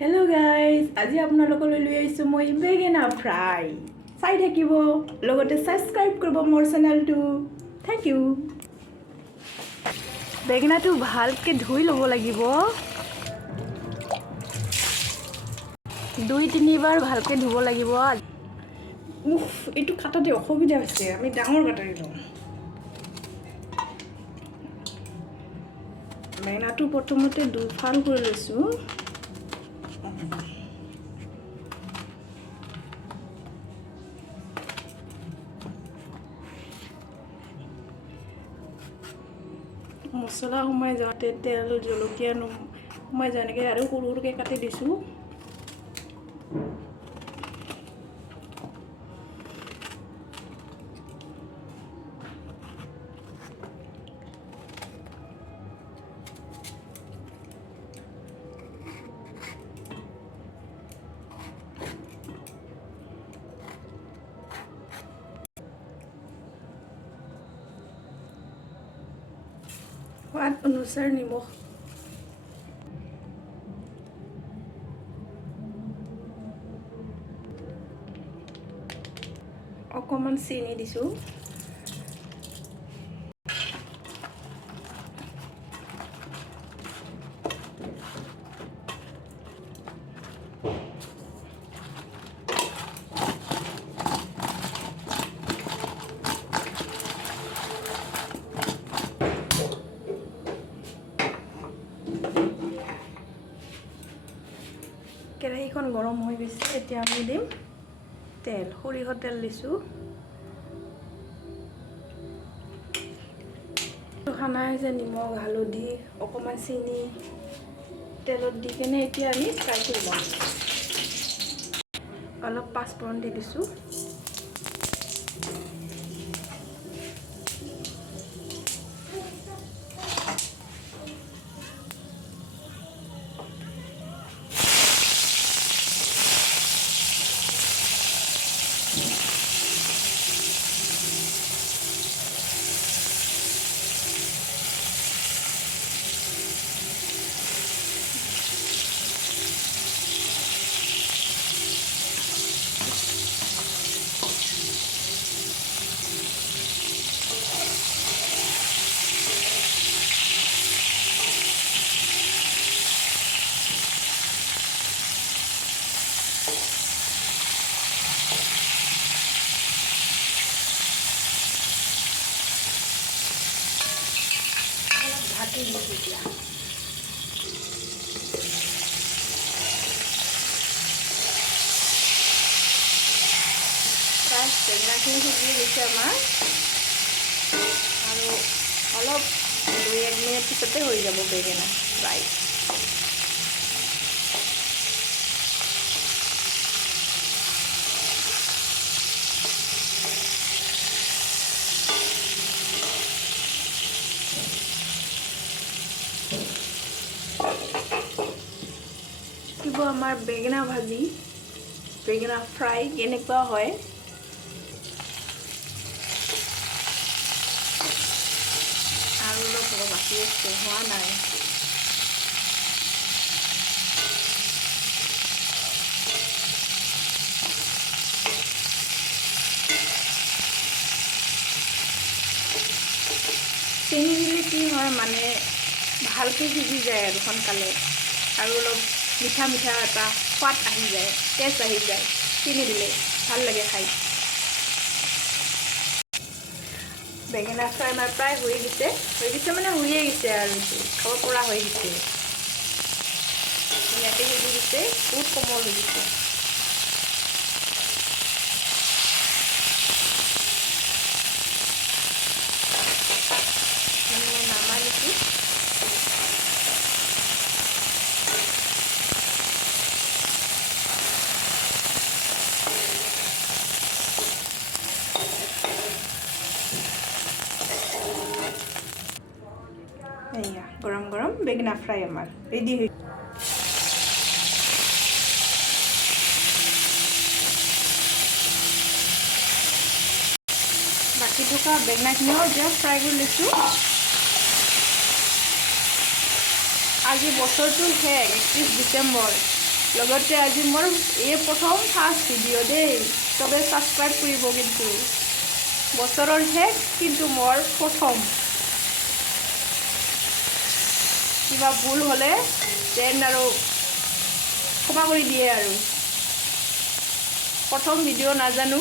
Hello' guys, আজি আপোনালোকলৈ লৈ আহিছোঁ মই বেঙেনা ফ্ৰাই। চাই থাকিব, লগতে ছাবস্ক্ৰাইব কৰিব মোৰ চেনেলটো। Thank you. বেঙেনাটো ভালকৈ ধুই ল'ব লাগিব। 2-3 বাৰ ভালকৈ ধুব লাগিব। এইটো কাটাতে অসুবিধা হৈছে, আমি ডাঙৰ কাটাৰী লওঁ। বেঙেনাটো প্ৰথমতে দুফাল কৰি লৈছোঁ। মছলা সোমাই যাওঁতে তেল জলকীয়া সোমাই যায় এনেকৈ আৰু সৰু সৰুকৈ কাটি দিছোঁ। সোৱাদ অনুসাৰ নিমখ, অকণমান চেনি দিছোঁ। কেৰাহীখন গৰম হৈ গৈছে, এতিয়া আমি দিম তেল। সৰিয়হৰ তেল দিছোঁ। খানা হৈছে নিমখ, হালধি, অকণমান চেনি তেলত দি কেনে এতিয়া আমি ফ্ৰাই কৰি লওঁ। অলপ পাঁচফোৰণ দি দিছোঁ। ঢাকি দিছোঁ এতিয়া। বেঙেনাখিনি সিজি গৈছে আমাৰ, আৰু অলপ 2-1 মিনিট পিছতে হৈ যাব বেঙেনা ফ্ৰাই। আমাৰ বেঙেনা ভাজি, বেঙেনা ফ্ৰাই কেনেকুৱা হয়। আৰু অলপ বাকী আছে, হোৱা নাই। চেনি দিলে কি হয় মানে ভালকৈ সিজি যায় আৰু সোনকালে, আৰু অলপ মিঠা মিঠা এটা সোৱাদ আহি যায়, টেষ্ট আহি যায়। চেনি দিলে ভাল লাগে খাই। বেঙেনা ফ্ৰাই আমাৰ প্ৰায় হৈ গৈছে মানে হৈয়ে গৈছে, আৰু খাব পৰা হৈ গৈছে। ধুনীয়াকৈ সিজি গৈছে, বহুত কোমল হৈ গৈছে। নামা দিছোঁ। এইয়া গৰম গৰম বেঙেনা ফ্ৰাই আমাৰ ৰেডি হৈ বাকি থকা বেঙেনাখিনিও এতিয়া ফ্ৰাই কৰি লৈছোঁ। আজি বছৰটো শেষ, 31 ডিচেম্বৰ। লগতে আজি মোৰ এই প্ৰথম ফাৰ্ষ্ট ভিডিঅ' দেই, চবে ছাবস্ক্ৰাইব কৰিব কিন্তু। বছৰৰ শেষ কিন্তু মোৰ প্ৰথম। কিবা ভুল হ'লে যেন আৰু ক্ষমা কৰি দিয়ে আৰু। প্ৰথম ভিডিঅ' নাজানো।